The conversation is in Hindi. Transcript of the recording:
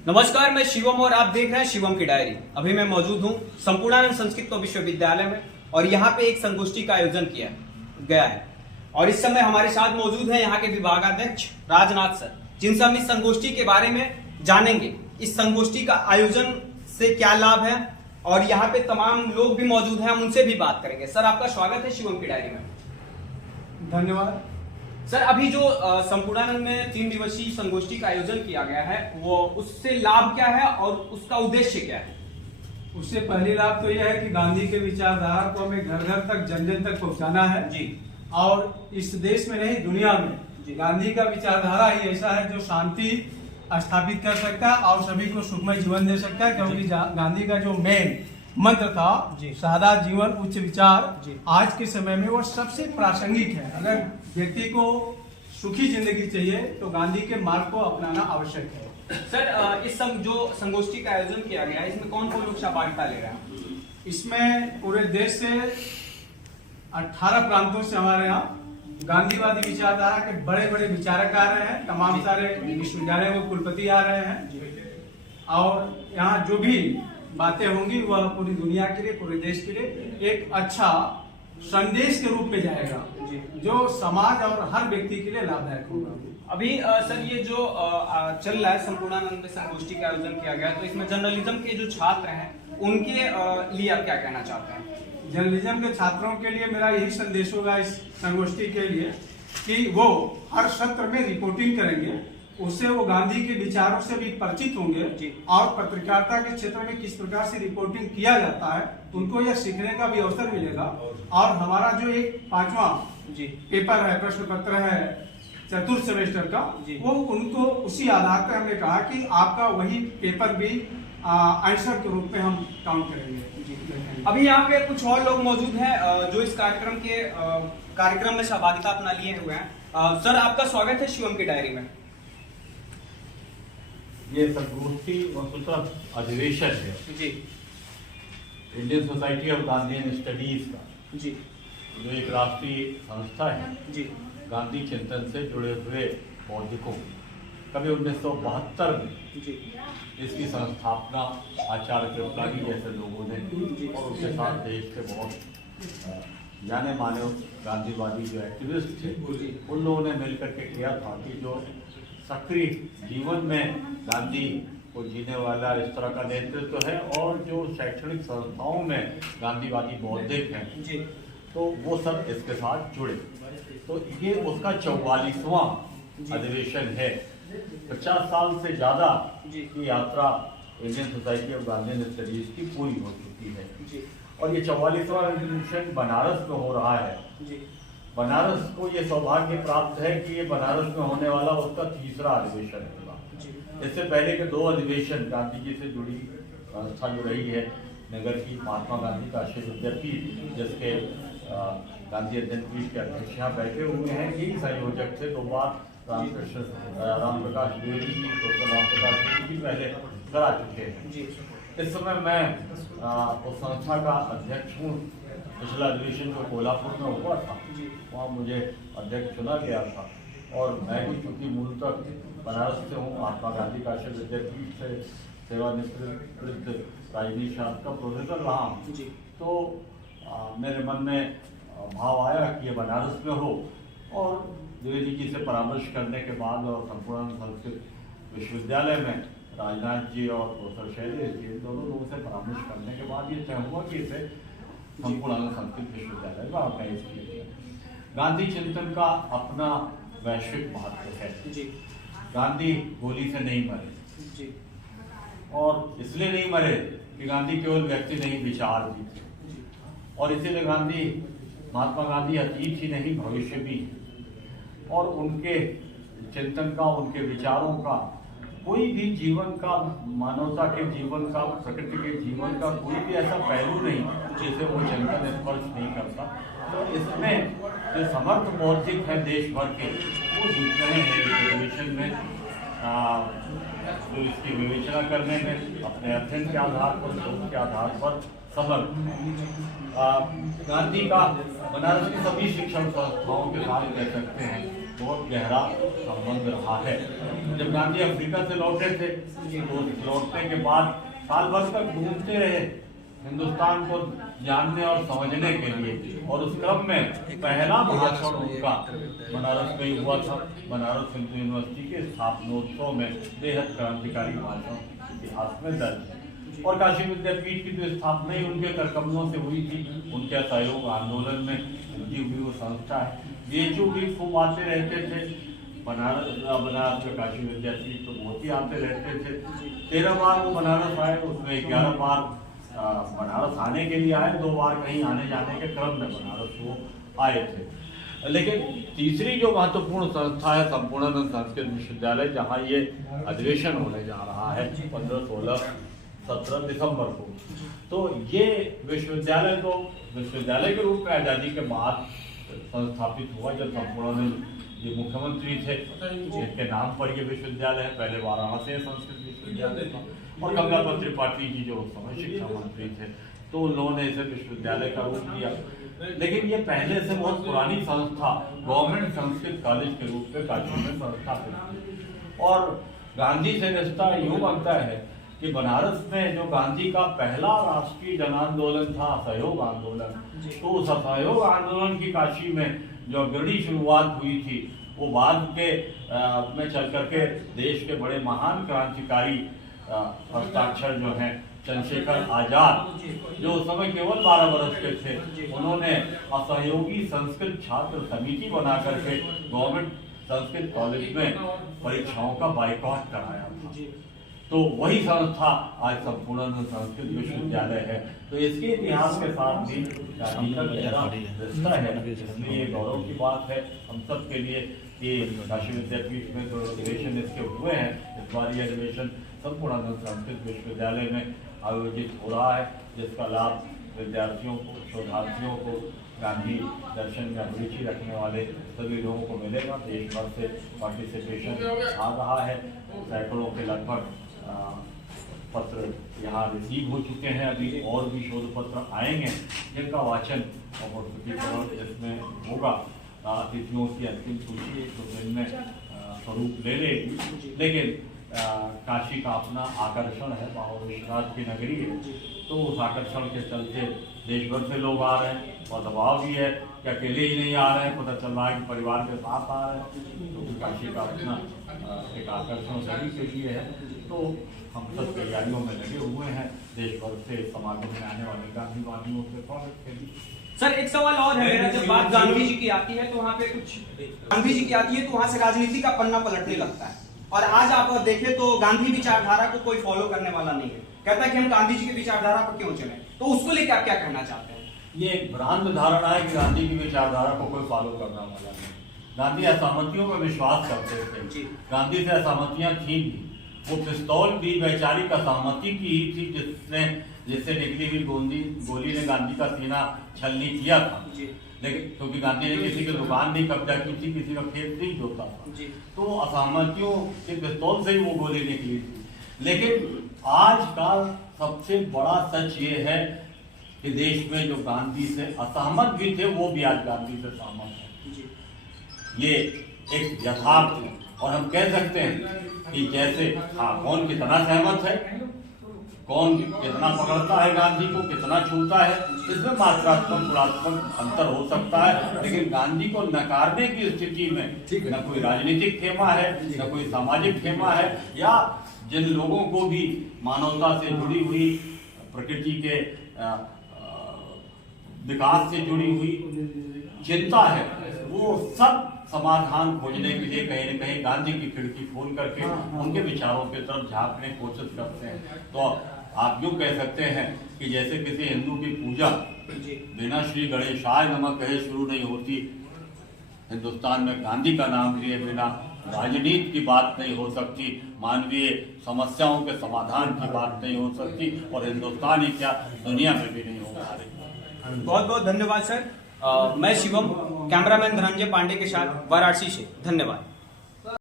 नमस्कार, मैं शिवम और आप देख रहे हैं शिवम की डायरी। अभी मैं मौजूद हूं संपूर्णानंद संस्कृत विश्वविद्यालय में और यहाँ पे एक संगोष्ठी का आयोजन किया गया है और इस समय हमारे साथ मौजूद हैं यहाँ के विभागाध्यक्ष राजनाथ सर, जिनसे हम इस संगोष्ठी के बारे में जानेंगे। इस संगोष्ठी का आयोजन से क्या लाभ है और यहाँ पे तमाम लोग भी मौजूद हैं, हम उनसे भी बात करेंगे। सर, आपका स्वागत है शिवम की डायरी में। धन्यवाद सर, अभी जो संपूर्णानंद में 3 दिवसीय संगोष्ठी का आयोजन किया गया है, वो उससे लाभ क्या है और उसका उद्देश्य क्या है? उससे पहली लाभ तो यह है कि गांधी के विचारधारा को हमें घर घर तक, जन जन तक पहुंचाना है जी। और इस देश में नहीं, दुनिया में गांधी का विचारधारा ही ऐसा है जो शांति स्थापित कर सकता है और सभी को सुखमय जीवन दे सकता है। क्योंकि गांधी का जो मेन मंत्र था सादा जीवन उच्च विचार, आज के समय में वो सबसे प्रासंगिक है। अगर व्यक्ति को सुखी जिंदगी चाहिए तो गांधी के मार्ग को अपनाना आवश्यक है। सर, इस जो संगोष्ठी का आयोजन किया गया है, इसमें कौन कौन लोग सहभागिता ले रहे हैं? इसमें पूरे देश से 18 प्रांतों से हमारे यहाँ गांधीवादी विचारधारा के बड़े बड़े विचारक आ रहे हैं। तमाम सारे विश्वविद्यालयों के कुलपति आ रहे हैं और यहाँ जो भी बातें होंगी वह पूरी दुनिया के लिए, पूरे देश के लिए एक अच्छा संदेश के रूप में जाएगा जो समाज और हर व्यक्ति के लिए लाभदायक होगा। अभी सर, ये जो चल रहा है संपूर्णानंद में संगोष्ठी का आयोजन किया गया, तो इसमें जर्नलिज्म के जो छात्र हैं उनके लिए आप क्या कहना चाहते हैं? जर्नलिज्म के छात्रों के लिए मेरा यही संदेश होगा इस संगोष्ठी के लिए कि वो हर सत्र में रिपोर्टिंग करेंगे, उससे वो गांधी के विचारों से भी परिचित होंगे और पत्रकारिता के क्षेत्र में किस प्रकार से रिपोर्टिंग किया जाता है उनको यह सीखने का भी अवसर मिलेगा। और हमारा जो एक 5वां पेपर है, प्रश्न पत्र है चतुर्थ सेमेस्टर का, वो उनको उसी आधार पर हमने कहा कि आपका वही पेपर भी आंसर के रूप में हम काउंट करेंगे। अभी यहाँ पे कुछ और लोग मौजूद हैं जो इस कार्यक्रम में सहभागिता अपना लिए हुए हैं। सर, आपका स्वागत है शिवम की डायरी में। ये संगोष्ठी वस्तुतः अधिवेशन है जी। Indian society of Gandhian studies का, जी, जो एक राष्ट्रीय संस्था है जी, गांधी चिंतन से जुड़े हुए बौद्धिकों। कभी 1972 में जी, इसकी संस्थापना आचार्य कृपलानी जैसे लोगों ने और उसके साथ देश के बहुत जाने माने गांधीवादी जो एक्टिविस्ट थे उन लोगों ने मिलकर के किया था कि जो सक्रिय जीवन में गांधी को जीने वाला इस तरह का नेतृत्व है और जो शैक्षणिक संस्थाओं में गांधीवादी बौद्धिक हैं तो वो सब इसके साथ जुड़े। तो ये उसका 44वां अधिवेशन है। 50 साल से ज़्यादा की यात्रा Indian society of Gandhian studies की पूरी हो चुकी है और ये 44वां अधिवेशन बनारस में हो रहा है। बनारस को ये सौभाग्य प्राप्त है कि ये बनारस में होने वाला उसका 3रा अधिवेशन होगा। इससे पहले के 2 अधिवेशन गांधी जी से जुड़ी संस्था जो रही है नगर की महात्मा गांधी काशी विद्यापीठ, जिसके गांधी अध्ययन पीठ के अध्यक्ष यहाँ बैठे हुए हैं, यही संयोजक थे। 2 बार राम प्रकाश द्विवेदी जी, डॉक्टर राम प्रकाश द्विवेदी जी पहले करा चुके हैं। इस समय मैं उस संस्था का अध्यक्ष हूँ। पिछला अधिवेशन जो कोल्हापुर में हुआ था वहाँ मुझे अध्यक्ष चुना गया था और मैं भी चूँकि मूलतः बनारस से हूँ, महात्मा गांधी काशी विद्यापीठ से सेवानिवृत्त राजनीति शास्त्र का प्रोफेसर रहा हूँ, तो मेरे मन में भाव आया कि ये बनारस में हो। और द्विवेदी जी से परामर्श करने के बाद और संपूर्णानंद संस्कृत विश्वविद्यालय में राजनाथ जी और प्रोफेसर शैलेश जी, दोनों लोगों से परामर्श करने के बाद ये तय हुआ कि इसे संपूर्णानंद संस्कृत विश्वविद्यालय में ऑर्गेनाइज किया गया। गांधी चिंतन का अपना वैश्विक महत्व है। गांधी गोली से नहीं मरे और इसलिए नहीं मरे कि गांधी केवल व्यक्ति नहीं, विचार भी थे और इसीलिए गांधी, महात्मा गांधी अतीत ही नहीं भविष्य भी, और उनके चिंतन का, उनके विचारों का कोई भी जीवन का, मानवता के जीवन का, प्रकृति के जीवन का कोई भी ऐसा पहलू नहीं जिसे वो चिंतन स्पर्श नहीं करता। तो इसमें जो समर्थ बौद्धिक है देश भर के, वो जीत रहे हैं अधिवेशन में, जो इसकी विवेचना करने में अपने अध्ययन के आधार पर, शोध के आधार पर सफल। गांधी का बनारस की सभी शिक्षण संस्थाओं के साथ कह सकते हैं बहुत गहरा संबंध रहा है। जब गांधी अफ्रीका से लौटे थे तो लौटने के बाद साल भर तक घूमते रहे हिंदुस्तान को जानने और समझने के लिए, और उस क्रम में पहला भाषण उनका बनारस में हुआ था। बनारस हिंदू यूनिवर्सिटी के स्थापनोत्सव में बेहद क्रांतिकारी भाषण इतिहास में दर्ज है। और काशी विद्यापीठ की तो स्थापना ही उनके करकमलों से हुई थी। उनके असहयोग आंदोलन में जुड़ी हुई वो संस्था है। बीएचयू भी खूब आते रहते थे बनारस में। काशी विद्यापीठ तो बहुत ही आते रहते थे। 13 बार वो बनारस आए, उसमें 11 बार बनारस आने के लिए आए, 2 बार कहीं आने जाने के क्रम में बनारस वो आए थे। लेकिन तीसरी जो महत्वपूर्ण संस्था है संपूर्णानंद संस्कृत विश्वविद्यालय, जहाँ ये अधिवेशन होने जा रहा है 15, 16, 17 दिसंबर को, तो ये विश्वविद्यालय तो विश्वविद्यालय के रूप में आज़ादी के बाद संस्थापित हुआ। जब संपूर्णानंद ये मुख्यमंत्री थे जिनके नाम पर ये विश्वविद्यालय है, पहले वाराणसी संस्कृत विश्वविद्यालय था, और कमलापति त्रिपाठी जी जो उस समय शिक्षा मंत्री थे तो उन्होंने इसे विश्वविद्यालय का रूप दिया। लेकिन ये पहले से बहुत पुरानी संस्था गवर्नमेंट संस्कृत कॉलेज के रूप में काशी में संस्थापित थी। और गांधी से रिश्ता यूं बनता है कि बनारस में जो गांधी का पहला राष्ट्रीय जन आंदोलन था असहयोग आंदोलन, तो उस असहयोग आंदोलन की काशी में जो अग्रणी शुरुआत हुई थी वो बाद के में चल करके देश के बड़े महान क्रांतिकारी हस्ताक्षर जो हैं चंद्रशेखर आजाद, जो उस समय केवल 12 वर्ष के थे, उन्होंने असहयोगी संस्कृत छात्र समिति बना करके गवर्नमेंट संस्कृत कॉलेज में परीक्षाओं का बाइकआउट कराया था। तो वही संस्था आज संपूर्णानंद संस्कृत विश्वविद्यालय है। तो इसके इतिहास के साथ भी गांधी का गहरा रिश्ता है, इसलिए गौरव की बात है हम सब के लिए कि काशी विद्यापीठ में जो अधिवेशन इसके हुए हैं, इस बार ये अधिवेशन संपूर्णानंद संस्कृत विश्वविद्यालय में आयोजित हो रहा है, जिसका लाभ विद्यार्थियों को, शोधार्थियों को, गांधी दर्शन में अभिरुचि रखने वाले सभी लोगों को मिलेगा। देश भर से पार्टिसिपेशन आ रहा है। सैकड़ों के लगभग पत्र यहाँ रिसीव हो चुके हैं। अभी और भी शोध पत्र आएंगे जिनका वाचन और प्रस्तुतिकरण इसमें होगा। अतिथियों की अंतिम सूची तो दिन में स्वरूप ले लेगी, लेकिन काशी का अपना आकर्षण है, बाबा विश्वनाथ की नगरी है, तो उस आकर्षण के चलते देश भर से लोग आ रहे हैं। और दबाव भी है कि अकेले ही नहीं आ रहे हैं, पता चल रहा है कि परिवार के साथ आ रहे हैं, तो काशी का अपना एक आकर्षण सभी के लिए है। तो हम सब तैयारियों में लगे हुए हैं देश भर से समागम में आने वाले गांधीवादियों के स्वागत के लिए। सर एक सवाल और है मेरा, जब बात गांधी जी की आती है तो वहाँ पे कुछ गांधी जी की आती है तो वहाँ से राजनीति का पन्ना पलटने लगता है, और आज आप देखें तो गांधी विचारधारा को कोई फॉलो करने वाला नहीं है, कहता है कि हम गांधी जी की विचारधारा पर क्यों चले, तो उसको लेकर आप क्या कहना चाहते हैं? ये एक भ्रांत धारणा है कि गांधी की विचारधारा को कोई फॉलो करने वाला नहीं। गांधी असहमतियों में विश्वास करते थे। गांधी से असहमतियां थी भी। वो पिस्तौल भी वैचारिक असहमति की ही थी जिससे निकली हुई गोली ने गांधी का सीना छलनी किया था। लेकिन क्योंकि गांधी ने किसी की दुकान नहीं कब्जा की थी, किसी का खेत नहीं जोता था, तो असहमतियों के पिस्तौल से ही वो गोली निकली थी। लेकिन आज का सबसे बड़ा सच ये है कि देश में जो गांधी से असहमत भी थे वो भी आज गांधी से सहमत है। ये एक यथार्थ है। और हम कह सकते हैं कि जैसे कौन कितना सहमत है, कौन कितना पकड़ता है गांधी को, कितना छूता है, इसमें मात्रात्मक गुणात्मक अंतर हो सकता है। लेकिन गांधी को नकारने की स्थिति में न कोई राजनीतिक खेमा है, न कोई सामाजिक खेमा है, या जिन लोगों को भी मानवता से जुड़ी हुई, प्रकृति के विकास से जुड़ी हुई चिंता है, वो सब समाधान खोजने के लिए कहीं न कहीं गांधी की खिड़की खोल करके उनके विचारों की तरफ झांकने की कोशिश करते हैं। तो आप यूँ कह सकते हैं कि जैसे किसी हिंदू की पूजा बिना श्री गणेशाय नमः कहे शुरू नहीं होती, हिंदुस्तान में गांधी का नाम लिए बिना राजनीति की बात नहीं हो सकती, मानवीय समस्याओं के समाधान की बात नहीं हो सकती, और हिंदुस्तान ही क्या दुनिया में भी नहीं हो पा रही। बहुत बहुत धन्यवाद सर। मैं शिवम, कैमरामैन धनंजय पांडे के साथ वाराणसी से, धन्यवाद।